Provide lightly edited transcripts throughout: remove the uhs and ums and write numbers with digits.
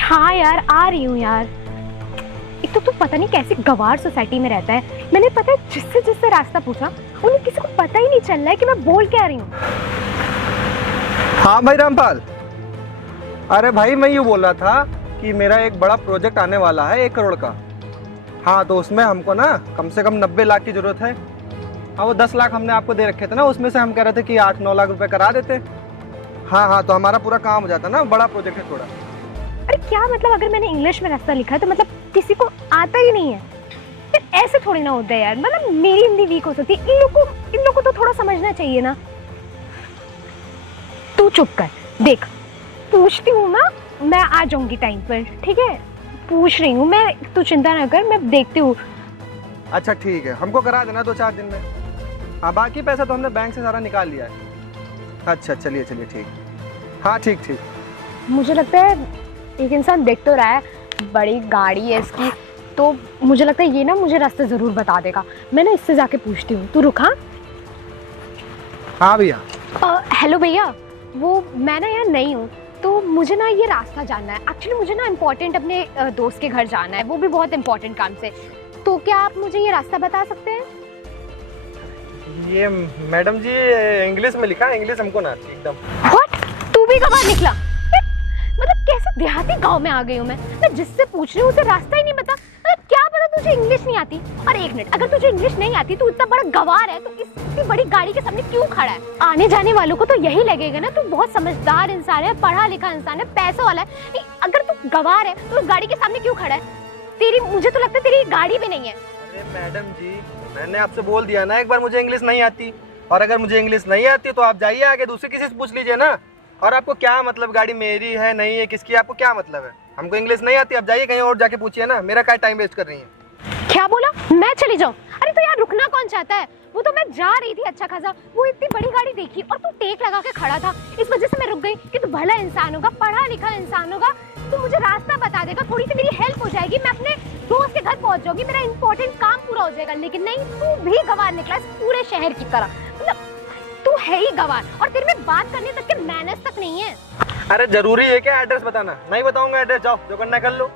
हाँ यार, आ रही हूँ यार। एक तो तू पता नहीं कैसी गवार सोसाइटी में रहता है। मैंने पता है जिससे रास्ता पूछा, उन्हें किसी को पता ही नहीं चल रहा है कि मैं बोल क्या रही हूँ। हाँ भाई रामपाल, अरे भाई मैं यूँ बोल रहा था कि मेरा एक बड़ा प्रोजेक्ट आने वाला है 1 करोड़ का। हाँ तो उसमें हमको ना कम से कम 90 लाख की जरूरत है। हाँ वो 10 लाख हमने आपको दे रखे थे ना, उसमें से हम कह रहे थे कि 8-9 लाख रुपए करा देते। हाँ तो हमारा पूरा काम हो जाता ना, बड़ा प्रोजेक्ट है थोड़ा। अरे क्या मतलब, अगर मैंने इंग्लिश में रास्ता लिखा है तो मतलब किसी को आता ही नहीं है? फिर ऐसे थोड़ी ना होता है यार। मतलब मेरी हिंदी वीक हो सकती है, इन लोग को तो थोड़ा समझना चाहिए ना। तू चुप कर, देख पूछती हूँ ना, मैं आ जाऊंगी टाइम पर, ठीक है? पूछ रही हूँ मैं, तू चिंता ना कर, मैं देखती हूँ। अच्छा ठीक है, हमको करा देना 2-4 दिन में। हाँ बाकी पैसा तो हमने बैंक से सारा निकाल लिया है। अच्छा चलिए ठीक। हाँ ठीक। मुझे लगता है एक इंसान देख तो रहा है, बड़ी गाड़ी है इसकी, तो मुझे लगता है ये ना मुझे रास्ता जरूर बता देगा। मैं ना इससे जाके पूछती हूँ, तू रुक। हाँ भैया। हेलो भैया, वो मैं ना यार नई हूँ, तो मुझे ना ये रास्ता जानना है। एक्चुअली मुझे ना इम्पोर्टेंट अपने दोस्त के घर जाना है, वो भी बहुत इम्पोर्टेंट काम से। तो क्या आप मुझे ये रास्ता बता सकते हैं? ये मैडम जी इंग्लिश में लिखा है, इंग्लिश हमको ना आती एकदम। व्हाट, तू भी कबार निकला? मतलब कैसे देहाती गांव में आ गई हूँ मैं जिससे पूछ रही हूँ उसे रास्ता ही नहीं पता। क्या पता तुझे इंग्लिश नहीं आती? और एक मिनट, अगर तुझे इंग्लिश नहीं आती तो इतना बड़ा गवार है तो इतनी बड़ी गाड़ी के सामने क्यों खड़ा है? आने जाने वालों को तो यही लगेगा ना तू बहुत समझदार इंसान है, पढ़ा लिखा इंसान है, पैसों वाला है। नहीं, अगर तू गवार है तो उस गाड़ी के सामने क्यों खड़ा है? मुझे तो लगता है तेरी गाड़ी भी नहीं है। अरे मैडम जी, मैंने आपसे बोल दिया ना एक बार मुझे इंग्लिश नहीं आती, और अगर मुझे इंग्लिश नहीं आती तो आप जाइए आगे दूसरे किसी से पूछ लीजिए ना। और आपको क्या मतलब, गाड़ी मेरी है नहीं है किसकी, आपको क्या मतलब है? हमको इंग्लिश नहीं आती, आप जाइए कहीं और जाके पूछिए ना, मेरा क्या टाइम वेस्ट कर रही है? क्या बोला, मैं चली जाऊं? अरे तो यार रुकना कौन चाहता है? वो तो मैं जा रही थी अच्छा खासा, वो इतनी बड़ी गाड़ी देखी और तू टेक लगा के खड़ा था, इस वजह से मैं रुक गई कि तू भला इंसान होगा, पढ़ा लिखा इंसान होगा, तू मुझे रास्ता बता देगा, थोड़ी सी मेरी हेल्प हो जाएगी, मैं अपने दोस्त के घर पहुंच जाऊंगी, मेरा इंपॉर्टेंट काम पूरा हो जाएगा। लेकिन नहीं, तू भी गवार निकला इस पूरे शहर की तरह। मतलब तू है ही गवार, और तेरे में बात करने तक के मैनर्स तक नहीं है। अरे जरूरी है क्या एड्रेस बताना? नहीं बताऊंगा एड्रेस, जाओ जो करना कर लो।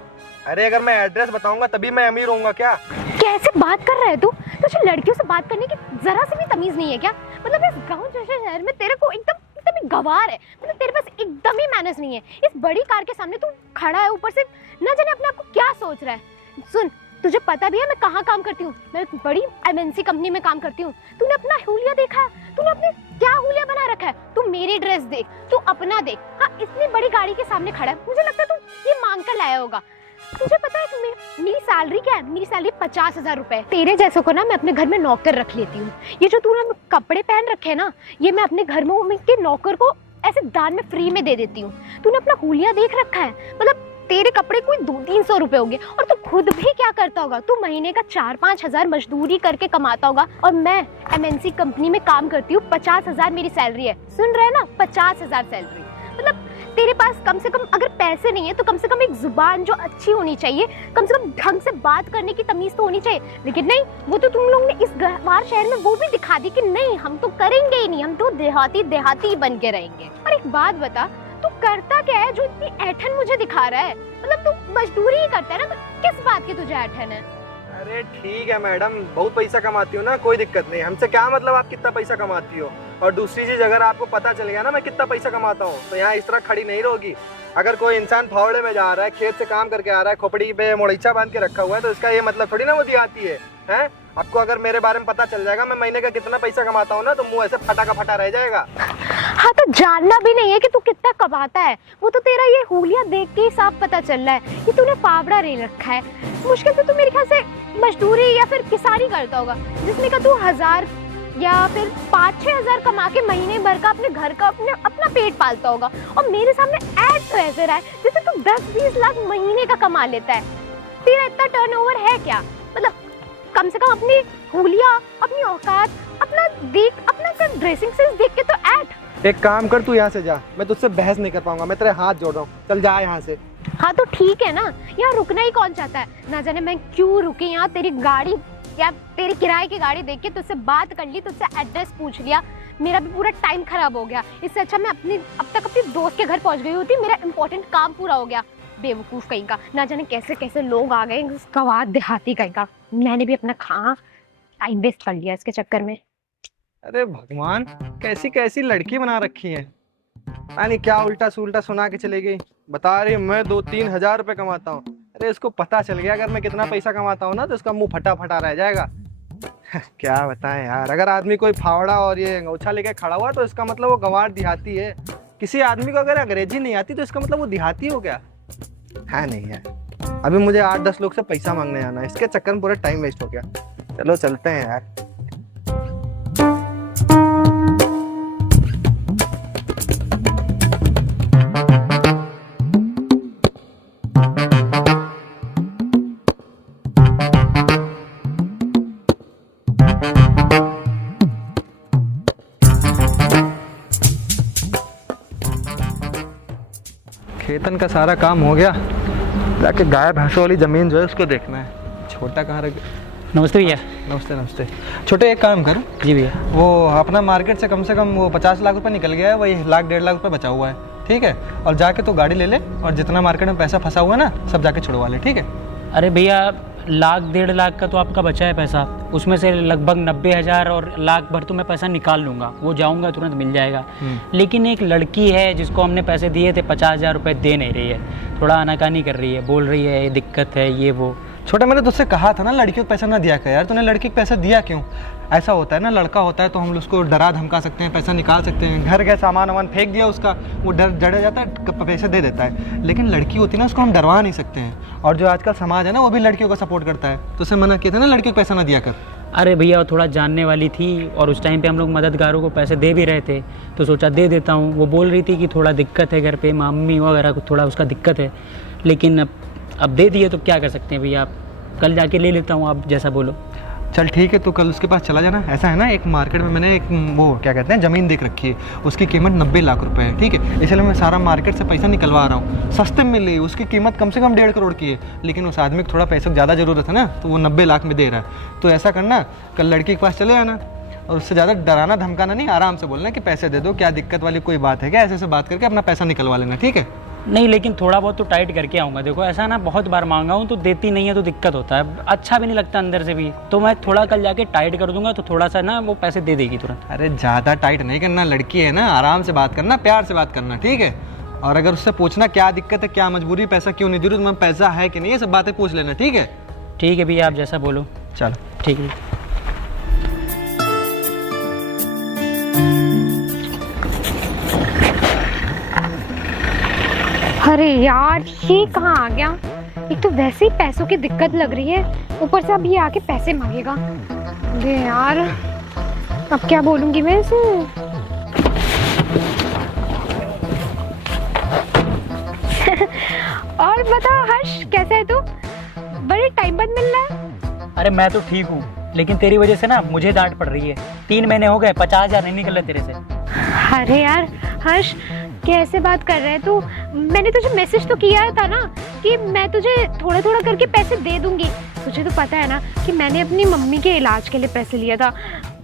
अरे अगर मैं एड्रेस बताऊंगा तभी मैं अमीर होऊंगा क्या? कैसे बात कर रहा है तू? तुझे लड़कियों से बात करने की जरा सी भी तमीज नहीं है क्या? मतलब इस गांव जैसे शहर में तेरे को एकदम ही गवार है, मतलब तेरे पास एकदम ही मैनर्स नहीं है। इस बड़ी कार के सामने तू खड़ा है, ऊपर से न जाने अपने आप को क्या सोच रहा है। सुन, तुझे पता भी है मैं कहाँ काम करती हूँ? मैं एक बड़ी MNC कंपनी में काम करती हूँ। तूने अपना हुलिया देखा है? तूने अपने क्या हुलिया बना रखा है? तू मेरी ड्रेस देख, तू अपना देख। हाँ, इतनी बड़ी गाड़ी के सामने खड़ा है, मुझे लगता है तू ये मांग कर लाया होगा। तुझे पता है मेरी सैलरी क्या है? मेरी सैलरी 50,000 रुपए। तेरे जैसों को ना मैं अपने घर में नौकर रख लेती हूँ। ये जो तूने कपड़े पहन रखे हैं ना, ये मैं अपने घर में के नौकर को ऐसे दान में फ्री में दे देती हूँ। तूने अपना हुलिया देख रखा है? मतलब तेरे कपड़े कोई 200-300 रुपए होंगे, और तू खुद भी क्या करता होगा? तू महीने का 4-5 हजार मजदूरी करके कमाता होगा, और मैं MNC कंपनी में काम करती हूँ, 50,000 मेरी सैलरी है। सुन रहे हैं ना, 50,000 सैलरी। मतलब तेरे पास कम से कम अगर पैसे नहीं है तो कम से कम एक जुबान जो अच्छी होनी चाहिए, कम से कम ढंग से बात करने की तमीज तो होनी चाहिए। लेकिन नहीं, वो तो तुम लोग ने इस गवार शहर में वो भी दिखा दी कि नहीं, हम तो करेंगे ही नहीं, हम तो देहाती बन के रहेंगे। और एक बात बता, तू करता क्या है जो इतनी ऐठन मुझे दिखा रहा है? मतलब तू मजदूरी ही करता है ना, तो किस बात की तुझे ऐठन है? अरे ठीक है मैडम, बहुत पैसा कमाती हो ना, कोई दिक्कत नहीं, हमसे क्या मतलब आप कितना पैसा कमाती हो। और दूसरी चीज, अगर आपको पता चल गया ना मैं कितना पैसा कमाता हूँ तो यहाँ इस तरह खड़ी नहीं रहोगी। अगर कोई इंसान फावड़े में जा रहा है, खेत से काम करके आ रहा है, खोपड़ी पे मोड़ीचा बांध के रखा हुआ है, तो इसका ये मतलब थोड़ी ना वो दिखाती है, हैं? आपको अगर मेरे बारे में पता चल जाएगा मैं महीने का कितना पैसा कमाता हूँ ना, तो मुंह ऐसे फटा का फटा रह जाएगा। हाँ तो जानना भी नहीं है कि तू कितना कमाता है, वो तो तेरा ये हुलिया देख के ही साफ पता चल रहा है। ये तूने फावड़ा ले रखा है, मुश्किल से तू मेरे ख्याल से मजदूरी या फिर किसानी करता होगा, जिसमें का तू 1000 या फिर 5-6 हजार कमा के महीने भर का अपने घर का अपना पेट पालता होगा। और मेरे सामने ऐड तो ऐसे रहा है जैसे तू 10-20 लाख महीने का कमा लेता है। तेरा इतना टर्नओवर है क्या? मतलब कम से कम अपनी हुलिया, अपनी औकात, अपना ड्रेसिंग सेंस देख के तो ऐड। एक काम कर, तू यहाँ से जा, मैं तुझसे बहस नहीं कर पाऊंगा, मैं तेरे हाथ जोड़ रहा हूँ, चल जा यहाँ से। हाँ तो ठीक है ना, यहाँ रुकना ही कौन चाहता है? ना जाने मैं क्यों रुकी यहाँ, तेरी गाड़ी या तेरी किराए की गाड़ी देख के तुझसे बात कर ली, तुझसे एड्रेस पूछ लिया, मेरा भी पूरा टाइम खराब हो गया। इससे अच्छा मैं अब तक अपने दोस्त के घर पहुंच गई होती, मेरा इंपॉर्टेंट काम पूरा हो गया। बेवकूफ़ कहीं का, ना जाने कैसे कैसे लोग आ गए, गवार देहाती कहीं का। मैंने भी अपना टाइम वेस्ट कर लिया इसके चक्कर में। अरे भगवान, कैसी कैसी लड़की बना रखी है। यानी क्या उल्टा सुल्टा सुना के चली गई। बता रही मैं 2-3 हजार रुपए कमाता हूँ। अरे इसको पता चल गया अगर मैं कितना पैसा कमाता हूँ ना तो इसका मुंह फटा फटा रह जाएगा। क्या बताएं यार, अगर आदमी कोई फावड़ा और ये अंगूछा लेके खड़ा हुआ तो इसका मतलब वो गंवार देहाती है। किसी आदमी को अगर अंग्रेजी नहीं आती तो इसका मतलब वो देहाती हो गया है नहीं यार। अभी मुझे 8-10 लोग से पैसा मांगने आना है, इसके चक्कर में पूरा टाइम वेस्ट हो गया। चलो चलते हैं यार। खेतन का सारा काम हो गया, जाके गाय भैंसों वाली जमीन जो है उसको देखना है। छोटा कहाँ रख। नमस्ते भैया। नमस्ते नमस्ते। छोटे एक काम कर। जी भैया। वो अपना मार्केट से कम वो 50 लाख रुपए निकल गया है, वही 1-1.5 लाख रुपए बचा हुआ है, ठीक है। और जाके तो गाड़ी ले ले और जितना मार्केट में पैसा फंसा हुआ है ना सब जाके छुड़वा ले, ठीक है। अरे भैया 1-1.5 लाख का तो आपका बचा है पैसा, उसमें से लगभग 90,000 और लाख भर तो मैं पैसा निकाल लूँगा, वो जाऊँगा तुरंत मिल जाएगा। लेकिन एक लड़की है जिसको हमने पैसे दिए थे 50,000 रुपये दे नहीं रही है, थोड़ा आनाकानी कर रही है, बोल रही है ये दिक्कत है ये वो। छोटे मैंने तुझसे कहा था ना लड़कियों को पैसा ना दिया कर यार, तूने लड़की को पैसा दिया क्यों? ऐसा होता है ना, लड़का होता है तो हम उसको डरा धमका सकते हैं, पैसा निकाल सकते हैं। घर गए सामान वामान फेंक दिया उसका, वो डर जाता है, पैसे दे देता है। लेकिन लड़की होती है ना उसको हम डरवा नहीं सकते हैं। और जो आजकल समाज है ना वो भी लड़कियों को सपोर्ट करता है, तो उसे मना किया था ना लड़कियों को पैसा ना दिया कर। अरे भैया वो थोड़ा जानने वाली थी और उस टाइम पे हम लोग मददगारों को पैसे दे भी रहे थे, तो सोचा दे देता हूँ। वो बोल रही थी कि थोड़ा दिक्कत है घर पे, मम्मी वगैरह को थोड़ा उसका दिक्कत है, लेकिन अब दे दिए तो क्या कर सकते हैं भैया। आप कल जाके ले लेता हूँ, आप जैसा बोलो। चल ठीक है, तो कल उसके पास चला जाना। ऐसा है ना, एक मार्केट में मैंने एक वो क्या कहते हैं ज़मीन देख रखी है, उसकी कीमत 90 लाख रुपए है, ठीक है। इसलिए मैं सारा मार्केट से पैसा निकलवा रहा हूँ, सस्ते में मिल रही है। उसकी कीमत कम से कम 1.5 करोड़ की है, लेकिन उस आदमी को थोड़ा पैसे की ज़्यादा ज़रूरत है ना, तो वो 90 लाख में दे रहा है। तो ऐसा करना, कल लड़की के पास चले आना और उससे ज़्यादा डराना धमकाना नहीं, आराम से बोलना कि पैसे दे दो, क्या दिक्कत वाली कोई बात है क्या, ऐसे से बात करके अपना पैसा निकलवा लेना, ठीक है। नहीं लेकिन थोड़ा बहुत तो टाइट करके आऊँगा। देखो ऐसा ना बहुत बार मांगा हूँ तो देती नहीं है तो दिक्कत होता है, अच्छा भी नहीं लगता अंदर से भी। तो मैं थोड़ा कल जाके टाइट कर दूंगा तो थोड़ा सा ना वो पैसे दे देगी तुरंत। अरे ज़्यादा टाइट नहीं करना, लड़की है ना, आराम से बात करना, प्यार से बात करना, ठीक है। और अगर उससे पूछना क्या दिक्कत है, क्या मजबूरी, पैसा क्यों नहीं दे रही, तुम्हें पैसा है कि नहीं, ये सब बातें पूछ लेना, ठीक है। ठीक है भैया, आप जैसा बोलो। चलो ठीक है। अरे यार ये कहाँ आ गया? एक तो वैसे ही पैसों की दिक्कत लग रही है, ऊपर से अब ये आके पैसे मांगेगा। अरे यार अब क्या बोलूंगी मैं इसे। और बता हर्ष, कैसा है तू? बड़े टाइम बाद मिल रहा है। अरे मैं तो ठीक हूँ, लेकिन तेरी वजह से ना मुझे डांट पड़ रही है। 3 महीने हो गए, 50,000 नहीं निकल रहे तेरे से। अरे यार हर्ष कैसे बात कर रहे है तू? मैंने तुझे मैसेज तो किया था ना कि मैं तुझे थोड़ा थोड़ा करके पैसे दे दूंगी। तुझे तो पता है ना कि मैंने अपनी मम्मी के इलाज के लिए पैसे लिया था।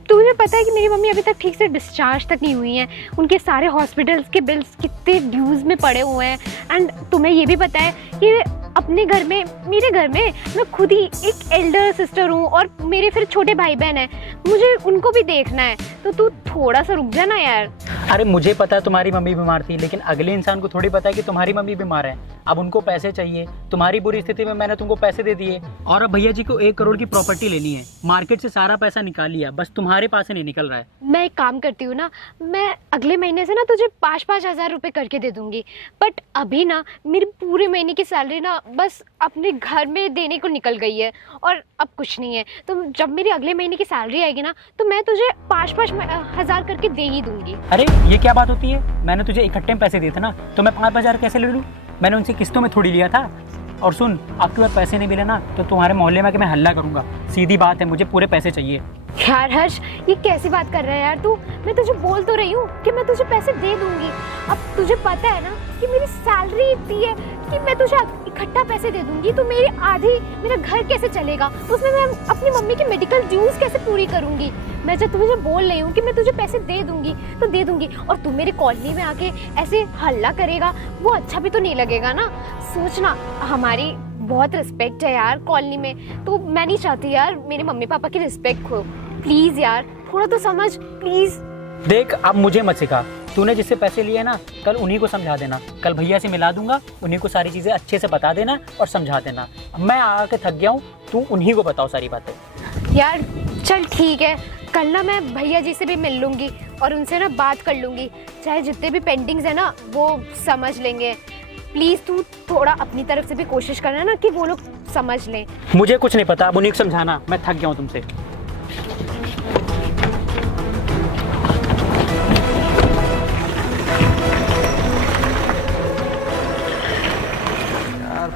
तुझे पता है कि मेरी मम्मी अभी तक ठीक से डिस्चार्ज तक नहीं हुई हैं, उनके सारे हॉस्पिटल्स के बिल्स कितने ड्यूज में पड़े हुए हैं। एंड तुम्हें ये भी पता है कि अपने घर में, मेरे घर में मैं खुद ही एक एल्डर सिस्टर हूँ और मेरे फिर छोटे भाई बहन हैं, मुझे उनको भी देखना है। तो तू थोड़ा सा रुक जा ना यार। अरे मुझे पता है तुम्हारी मम्मी बीमार थी, लेकिन अगले इंसान को थोड़ी पता है कि तुम्हारी मम्मी बीमार है। अब उनको पैसे चाहिए, तुम्हारी बुरी स्थिति में मैंने तुमको पैसे दे दिए, और अब भैया जी को 1 करोड़ की प्रॉपर्टी लेनी है। मार्केट से सारा पैसा निकाल लिया, बस तुम्हारे पास से नहीं निकल रहा है। मैं एक काम करती हूँ ना, मैं अगले महीने से ना तुझे 5-5 हज़ार रुपये करके दे दूंगी। बट अभी ना मेरी पूरे महीने की सैलरी ना बस अपने घर में देने को निकल गई है और अब कुछ नहीं है। तो जब मेरी अगले महीने की सैलरी आएगी ना तो मैं तुझे 5-5 हज़ार करके दे ही दूंगी। अरे ये क्या बात होती है? मैंने तुझे इकट्ठे में पैसे दिए थे ना, तो मैं 5,000 कैसे ले लूँ? मैंने उनसे किस्तों में थोड़ी लिया था। और सुन, आपके पास पैसे नहीं मिले ना तो तुम्हारे मोहल्ले में आके मैं हल्ला करूंगा। सीधी बात है, मुझे पूरे पैसे चाहिए। यार हर्ष ये कैसी बात कर रहा है यार तू? मैं तुझे बोल तो रही हूँ कि मैं तुझे पैसे दे दूंगी। अब तुझे पता है ना कि मेरी सैलरी इतनी है कि मैं तुझे इकट्ठा पैसे दे दूंगी तो मेरी आधी मेरा घर कैसे चलेगा, उसमें मैं अपनी मम्मी की मेडिकल ड्यूज कैसे पूरी करूंगी। मैं जब तुझे बोल रही हूँ कि मैं तुझे पैसे दे दूंगी तो दे दूंगी, और तू मेरे कॉलोनी में आके ऐसे हल्ला करेगा, वो अच्छा भी तो नहीं लगेगा ना। सोचना, हमारी बहुत रिस्पेक्ट है यार कॉलोनी में, तो मैं नहीं चाहती यार मेरे मम्मी पापा की रिस्पेक्ट खो। प्लीज यार थोड़ा तो समझ प्लीज। देख, अब मुझे मत सिखा। तूने जिससे पैसे लिए ना, कल उन्हीं को समझा देना। कल भैया से मिला दूंगा, उन्हीं को सारी चीज़ें अच्छे से बता देना और समझा देना। मैं आके थक गया हूँ, तू उन्हीं को बताओ सारी बातें। यार चल ठीक है, कल ना मैं भैया जी से भी मिल लूँगी और उनसे ना बात कर लूँगी, चाहे जितने भी पेंडिंग्स है ना वो समझ लेंगे। प्लीज़ तू थोड़ा अपनी तरफ से भी कोशिश करना ना कि वो लोग समझ लें। मुझे कुछ नहीं पता, अब उन्हीं को समझाना। मैं थक गया हूँ तुमसे।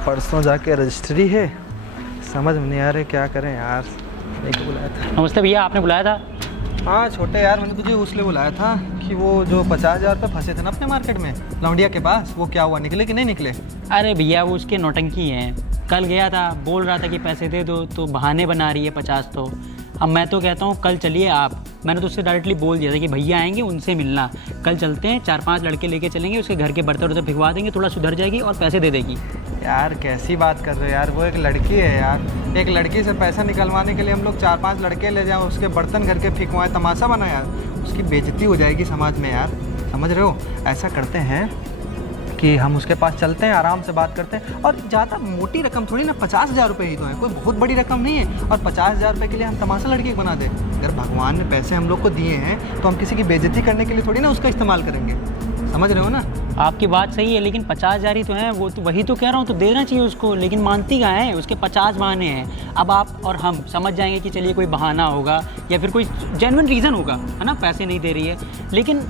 परसों जाके रजिस्ट्री है, समझ में नहीं आ रहे क्या करें यार। एक बुलाया था। नमस्ते भैया, आपने बुलाया था? हाँ छोटे यार, मैंने तुझे उसलिए बुलाया था कि वो जो 50,000 रुपये फंसे थे ना अपने मार्केट में लौंडिया के पास, वो क्या हुआ, निकले कि नहीं निकले? अरे भैया वो उसके नौटंकी हैं। कल गया था, बोल रहा था कि पैसे दे दो, तो बहाने बना रही है 50। तो अब मैं तो कहता हूँ कल चलिए आप। मैंने तो उससे डायरेक्टली बोल दिया था कि भैया आएंगे उनसे मिलना, कल चलते हैं, 4-5 लड़के लेके चलेंगे, उसके घर के बर्तन वर्तन भिगवा देंगे, थोड़ा सुधर जाएगी और पैसे दे देगी। यार कैसी बात कर रहे हो यार, वो एक लड़की है यार। एक लड़की से पैसा निकलवाने के लिए हम लोग 4-5 लड़के ले जाएं, उसके बर्तन घर के फेंकवाएं, तमाशा बना यार, उसकी बेइज्जती हो जाएगी समाज में यार, समझ रहे हो? ऐसा करते हैं कि हम उसके पास चलते हैं, आराम से बात करते हैं, और ज़्यादा मोटी रकम थोड़ी ना, 50,000 रुपये ही तो है, कोई बहुत बड़ी रकम नहीं है। और 50,000 रुपये के लिए हम तमाशा लड़की को बना दें? अगर भगवान ने पैसे हम लोग को दिए हैं तो हम किसी की बेइज्जती करने के लिए थोड़ी ना उसका इस्तेमाल करेंगे, समझ रहे हो ना? आपकी बात सही है, लेकिन 50,000 ही तो हैं, वो तो वही तो कह रहा हूँ, तो देना चाहिए उसको, लेकिन मानती कहाँ है? उसके 50 बहाने हैं। अब आप और हम समझ जाएंगे कि चलिए कोई बहाना होगा या फिर कोई जेन्युइन रीज़न होगा, है ना, पैसे नहीं दे रही है। लेकिन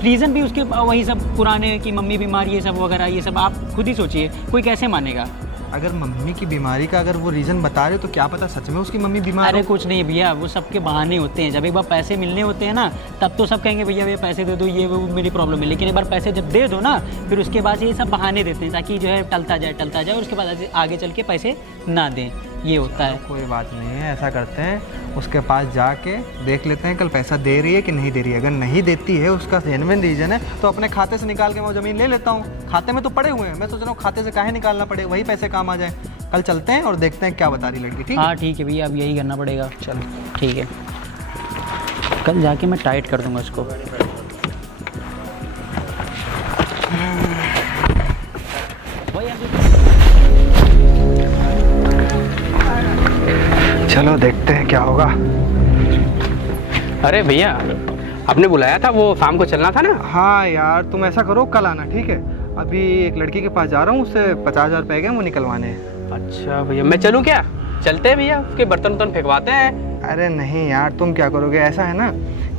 रीज़न भी उसके वही सब पुराने कि मम्मी बीमार, ये सब वगैरह, ये सब आप खुद ही सोचिए, कोई कैसे मानेगा? अगर मम्मी की बीमारी का अगर वो रीज़न बता रहे हो तो क्या पता सच में उसकी मम्मी बीमार अरे हो। कुछ नहीं भैया, वो सबके बहाने होते हैं। जब एक बार पैसे मिलने होते हैं ना, तब तो सब कहेंगे भैया पैसे दे दो, ये वो मेरी प्रॉब्लम है। लेकिन एक बार पैसे जब दे दो ना, फिर उसके बाद ये सब बहाने देते हैं ताकि जो है टलता जाए और उसके बाद आगे चल के पैसे ना दें, ये होता है। कोई बात नहीं है, ऐसा करते हैं, उसके पास जाके देख लेते हैं कल पैसा दे रही है कि नहीं दे रही है। अगर नहीं देती है, उसका जेन्युइन रीज़न है, तो अपने खाते से निकाल के मैं वो ज़मीन ले लेता हूँ। खाते में तो पड़े हुए हैं, मैं सोच रहा हूँ खाते से काहे निकालना पड़े, वही पैसे काम आ जाए। कल चलते हैं और देखते हैं क्या बता रही लड़की। ठीक है? हाँ ठीक है भैया, अब यही करना पड़ेगा। चलो ठीक है, कल जाके मैं टाइट कर दूंगा इसको। चलो देखते हैं क्या होगा। अरे भैया, आपने बुलाया था, वो शाम को चलना था ना? हाँ यार, तुम ऐसा करो कल आना, ठीक है? अभी एक लड़की के पास जा रहा हूँ, उससे 50,000 रुपए गए, वो निकलवाने हैं। अच्छा भैया, मैं चलूँ क्या? चलते हैं भैया, उसके बर्तन वर्तन फेंकवाते हैं। अरे नहीं यार, तुम क्या करोगे? ऐसा है ना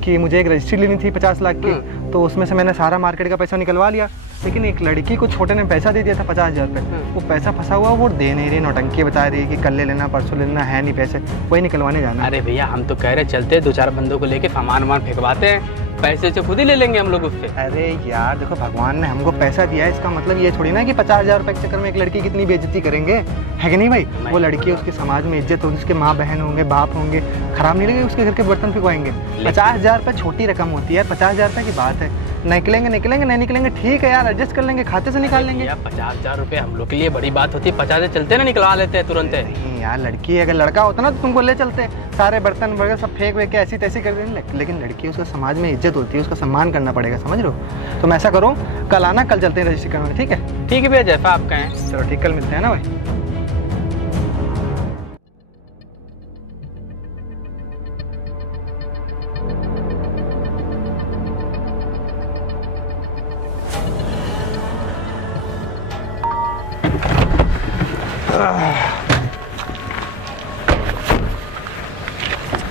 कि मुझे एक रजिस्ट्री लेनी थी 50 लाख की, तो उसमें से मैंने सारा मार्केट का पैसा निकलवा लिया, लेकिन एक लड़की को छोटे ने पैसा दे दिया था 50,000 रुपये। वो पैसा फंसा हुआ, वो दे नहीं रही, नौटंकी बता रही है कि कल ले लेना, परसों ले लेना, है नहीं पैसे, वही निकलवाने जाना। अरे भैया, हम तो कह रहे चलते, 2-4 बंदों को लेके सामान वामान फेंकवाते हैं, पैसे तो खुद ही ले लेंगे हम लोग उससे। अरे यार देखो, भगवान ने हमको पैसा दिया है, इसका मतलब ये थोड़ी ना कि 50,000 रुपये के चक्कर में एक लड़की कितनी बेइज्जती करेंगे, है कि नहीं भाई? वो लड़की, उसके समाज में इज्जत होगी, उसके माँ बहन होंगे, बाप होंगे, खराब नहीं लगेगा, उसके घर के बर्तन फेंकवाएंगे। 50,000 रुपये छोटी रकम होती है, 50,000 रुपये की बात है। निकलेंगे नहीं निकलेंगे ठीक है यार, एडजस्ट कर लेंगे, खाते से निकाल लेंगे। 50,000 रुपये हम लोग के लिए बड़ी बात होती है, 50,000 चलते ना, निकलवा लेते हैं तुरंत। नहीं यार, लड़की अगर लड़का होता ना तो तुमको ले चलते, सारे बर्तन वगैरह सब फेंक वेक के ऐसी तैसी कर देंगे, लेकिन लड़की, उसका समाज में इज्जत होती है, उसका सम्मान करना पड़ेगा, समझ रहे हो? तुम ऐसा करो, कल आना, कल चलते हैं रजिस्ट्री करवाने, ठीक है? ठीक है भैया, जैसा आप कहें। चलो ठीक, कल मिलते हैं ना भाई।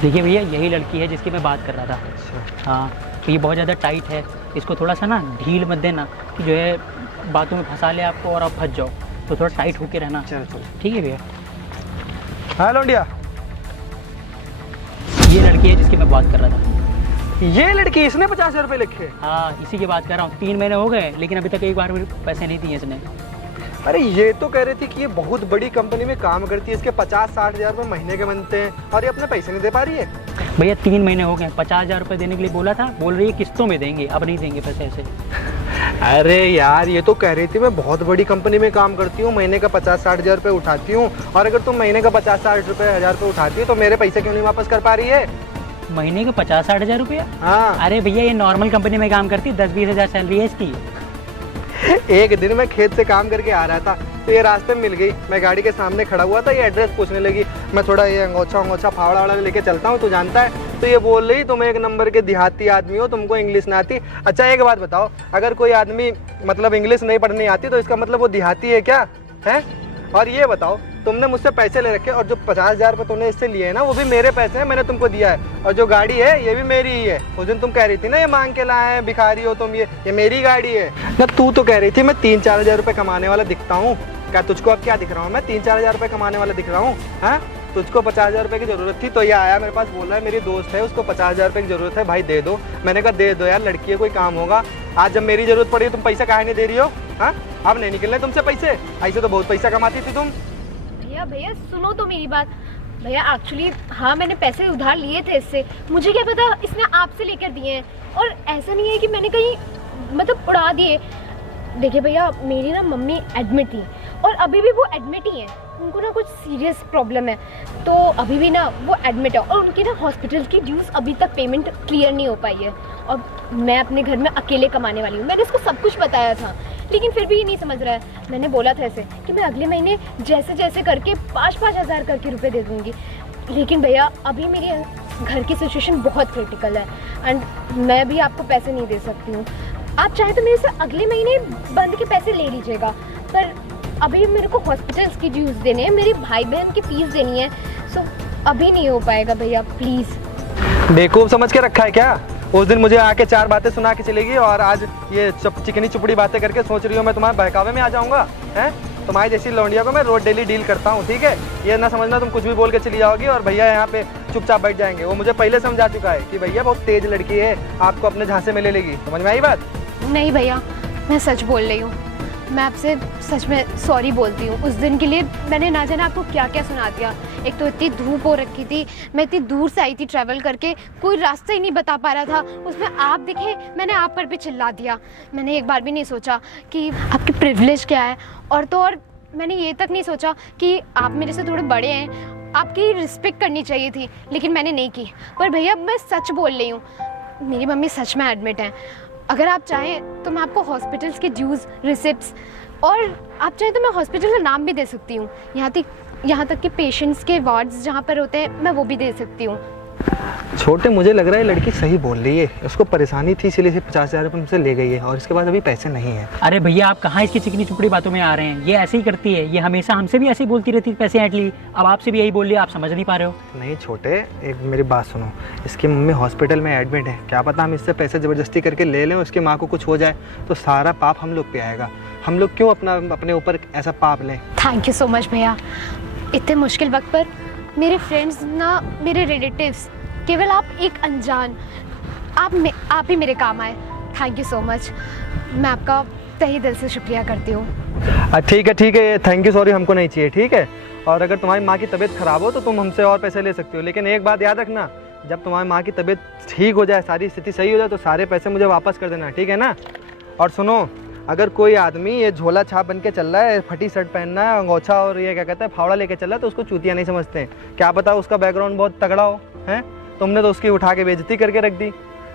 देखिए भैया, यही लड़की है जिसकी मैं बात कर रहा था। हाँ, तो ये बहुत ज़्यादा टाइट है, इसको थोड़ा सा ना ढील मत देना कि जो है बातों में फंसा ले आपको और आप फंस जाओ, तो थोड़ा टाइट होके रहना। चलो ठीक है भैया। हाँ लौंडिया, ये लड़की है जिसकी मैं बात कर रहा था। ये लड़की, इसने 50,000 रुपये लिखे? हाँ, इसी की बात कर रहा हूँ। 3 महीने हो गए, लेकिन अभी तक एक बार भी पैसे नहीं दिए इसने। अरे ये तो कह रही थी कि ये बहुत बड़ी कंपनी में काम करती है, इसके 50-60 हज़ार रुपये महीने के बनते हैं और ये अपने पैसे नहीं दे पा रही है। भैया 3 महीने हो गए, 50,000 रुपये देने के लिए बोला था, बोल रही है किस्तों में देंगे, अब नहीं देंगे पैसे ऐसे। अरे यार ये तो कह रही थी मैं बहुत बड़ी कंपनी में काम करती हूँ, महीने का 50-60 हज़ार रुपये उठाती हूँ, और अगर तुम महीने का 50-60 हज़ार रुपये उठाती हो तो मेरे पैसे क्यों नहीं वापस कर पा रही है? महीने का 50-60 हज़ार रुपया? हाँ। अरे भैया ये नॉर्मल कंपनी में काम करती है, 10-20 हज़ार सैलरी है इसकी। एक दिन मैं खेत से काम करके आ रहा था तो ये रास्ते में मिल गई, मैं गाड़ी के सामने खड़ा हुआ था, ये एड्रेस पूछने लगी। मैं थोड़ा ये अंगोछा फावड़ा वाड़ा लेके चलता हूँ, तू जानता है, तो ये बोल रही तुम एक नंबर के देहाती आदमी हो, तुमको इंग्लिश ना आती। अच्छा एक बात बताओ, अगर कोई आदमी मतलब इंग्लिश नहीं पढ़नी आती तो इसका मतलब वो देहाती है क्या है? और ये बताओ तुमने मुझसे पैसे ले रखे और जो 50,000 रुपये तुमने इससे लिए हैं ना वो भी मेरे पैसे हैं, मैंने तुमको दिया है, और जो गाड़ी है ये भी मेरी ही है। उस दिन तुम कह रही थी ना ये मांग के लाए हैं, भिखारी हो तुम, ये मेरी गाड़ी है ना। तू तो कह रही थी मैं 3-4 हज़ार रुपये कमाने वाला दिखता हूँ, क्या तुझको अब क्या दिख रहा हूँ मैं? 3-4 हज़ार रुपये कमाने वाला दिख रहा हूँ? हाँ, तुझको 50,000 रुपये की ज़रूरत थी तो ये आया मेरे पास, बोल रहा है मेरी दोस्त है उसको 50,000 रुपये की ज़रूरत है, भाई दे दो। मैंने कहा दे दो यार, लड़की है कोई काम होगा। आज जब मेरी ज़रूरत पड़ी तुम पैसा काहे नहीं दे रही हो? हाँ, अब नहीं निकलने तुमसे पैसे, ऐसे तो बहुत पैसा कमाती थी तुम। भैया सुनो तो मेरी बात। भैया एक्चुअली हाँ मैंने पैसे उधार लिए थे इससे, मुझे क्या पता इसने आपसे लेकर दिए हैं, और ऐसा नहीं है कि मैंने कहीं मतलब उड़ा दिए। देखिए भैया मेरी ना मम्मी एडमिट थी और अभी भी वो एडमिट ही हैं, उनको ना कुछ सीरियस प्रॉब्लम है तो अभी भी ना वो एडमिट है, और उनकी ना हॉस्पिटल की ड्यूज़ अभी तक पेमेंट क्लियर नहीं हो पाई है, और मैं अपने घर में अकेले कमाने वाली हूँ। मैंने इसको सब कुछ बताया था लेकिन फिर भी ये नहीं समझ रहा है। मैंने बोला था ऐसे कि मैं अगले महीने जैसे जैसे करके 5-5 हज़ार करके रुपए दे दूँगी, लेकिन भैया अभी मेरे घर की सिचुएशन बहुत क्रिटिकल है एंड मैं भी आपको पैसे नहीं दे सकती हूँ। आप चाहे तो मेरे से अगले महीने बंद के पैसे ले लीजिएगा, पर अभी मेरे को हॉस्पिटल्स की ड्यूज़ देने हैं, मेरी भाई बहन की फीस देनी है, सो अभी नहीं हो पाएगा भैया प्लीज़। बेवकूफ़ समझ के रखा है क्या? उस दिन मुझे आके 4 बातें सुना के चलेगी और आज ये चिकनी चुपड़ी बातें करके सोच रही हो मैं तुम्हारे बहकावे में आ जाऊंगा? हैं, तुम्हारी जैसी लौंडिया को मैं रोज डेली डील करता हूँ, ठीक है? ये ना समझना तुम कुछ भी बोल के चली जाओगी और भैया यहाँ पे चुपचाप बैठ जाएंगे। वो मुझे पहले समझा चुका है कि भैया बहुत तेज लड़की है, आपको अपने झांसे में ले लेगी। समझ में आई बात? नहीं भैया मैं सच बोल रही हूँ, मैं आपसे सच में सॉरी बोलती हूँ। उस दिन के लिए मैंने ना जाने आपको क्या क्या सुना दिया। एक तो इतनी धूप हो रखी थी, मैं इतनी दूर से आई थी ट्रैवल करके, कोई रास्ता ही नहीं बता पा रहा था, उसमें आप दिखे मैंने आप पर भी चिल्ला दिया। मैंने एक बार भी नहीं सोचा कि आपकी प्रिविलेज क्या है, और तो और मैंने ये तक नहीं सोचा कि आप मेरे से थोड़े बड़े हैं, आपकी रिस्पेक्ट करनी चाहिए थी, लेकिन मैंने नहीं की। पर भैया मैं सच बोल रही हूँ, मेरी मम्मी सच में एडमिट हैं। अगर आप चाहें तो मैं आपको हॉस्पिटल्स के ड्यूज़, रिसिप्ट्स, और आप चाहें तो मैं हॉस्पिटल का नाम भी दे सकती हूँ, यहाँ तक कि पेशेंट्स के वार्ड्स जहाँ पर होते हैं मैं वो भी दे सकती हूँ। छोटे मुझे लग रहा है लड़की सही बोल रही है, उसको परेशानी थी इसीलिए 50,000 रुपये मुझसे ले गई है और इसके बाद अभी पैसे नहीं है। अरे भैया आप कहाँ इसकी चिकनी चुपड़ी बातों में आ रहे हैं? ये ऐसे ही करती है, ये हमेशा हमसे भी ऐसे ही बोलती रहती है पैसे ऐंठ ली, अब आपसे भी यही बोल रही है, आप समझ नहीं पा रहे हो? नहीं छोटे, एक मेरी बात सुनो, इसकी मम्मी हॉस्पिटल में एडमिट है, क्या पता हम इससे पैसे ज़बरदस्ती करके ले लें, उसकी माँ को कुछ हो जाए तो सारा पाप हम लोग पे आएगा। हम लोग क्यों अपने ऊपर ऐसा पाप लें? थैंक यू सो मच भैया। इतने मुश्किल वक्त पर मेरे फ्रेंड्स ना, मेरे रिलेटिव्स, केवल आप एक अनजान, आप ही मेरे काम आए। थैंक यू सो मच, मैं आपका तहे दिल से शुक्रिया करती हूँ। ठीक है, थैंक यू सॉरी हमको नहीं चाहिए, ठीक है? और अगर तुम्हारी माँ की तबीयत ख़राब हो तो तुम हमसे और पैसे ले सकते हो, लेकिन एक बात याद रखना, जब तुम्हारी माँ की तबीयत ठीक हो जाए, सारी स्थिति सही हो जाए तो सारे पैसे मुझे वापस कर देना, ठीक है ना? और सुनो, अगर कोई आदमी ये झोला छाप बन के चल रहा है, फटी शर्ट पहनना है, अंगोछा और ये क्या कहता है फावड़ा लेके चल रहा है, तो उसको चूतिया नहीं समझते हैं। क्या पता उसका बैकग्राउंड बहुत तगड़ा हो, हैं? तुमने तो उसकी उठा के बेइज्जती करके रख दी।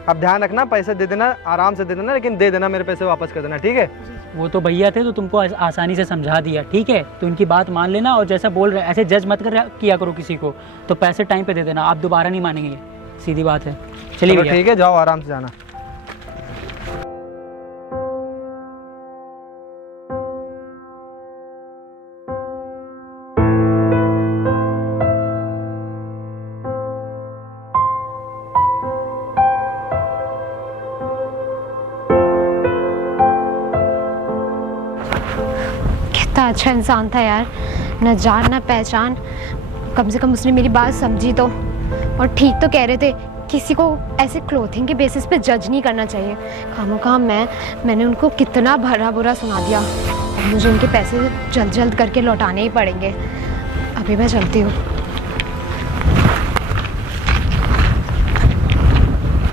अब ध्यान रखना, पैसे दे देना, आराम से दे देना, लेकिन दे देना, मेरे पैसे वापस कर देना, ठीक है? वो तो भैया थे तो तुमको आसानी से समझा दिया, ठीक है? तो उनकी बात मान लेना, और जैसा बोल रहे ऐसे जज मत किया करो किसी को, तो पैसे टाइम पे दे देना, आप दोबारा नहीं मानेंगे, सीधी बात है। चलिए ठीक है, जाओ आराम से जाना। कितना अच्छा इंसान था यार, न जान न पहचान, कम से कम उसने मेरी बात समझी तो। और ठीक तो कह रहे थे, किसी को ऐसे क्लोथिंग के बेसिस पे जज नहीं करना चाहिए। खामोखा मैंने उनको कितना भरा बुरा सुना दिया। मुझे इनके पैसे जल्द जल्द करके लौटाने ही पड़ेंगे। अभी मैं चलती हूँ।